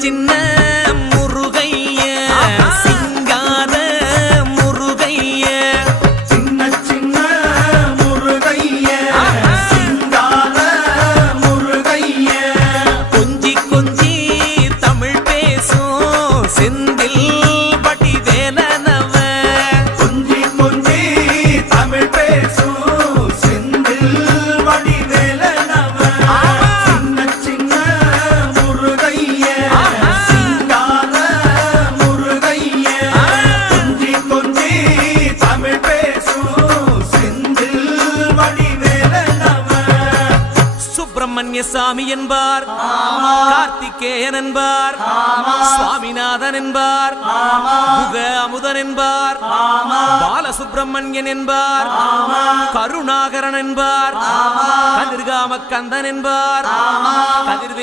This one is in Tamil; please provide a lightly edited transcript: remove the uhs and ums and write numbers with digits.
சின்ன முருகைய சிங்கார முருகைய சின்ன சின்ன முருகைய சிங்கார முருகைய கொஞ்சி கொஞ்சி தமிழ் பேசும் செந்தில் வடிவேலனவ கொஞ்சி கொஞ்சி தமிழ் பேசும் செந்தில் வடிவேலனவ சின்ன சின்ன முருகைய சிங்கார முருகைய கொஞ்சி கொஞ்சி தமிழ் பேசும் செந்தில் வடிவேலனவ சுப்பிரமணிய சாமி என்பார் கார்த்திகேயன் என்பார் சுவாமிநாதன் என்பார் முக அமுதன் என்பார் பாலசுப்பிரமணியன் என்பார் கருணாகரன் என்பார் கதிர்காம கந்தன் என்பார் கதிர்வே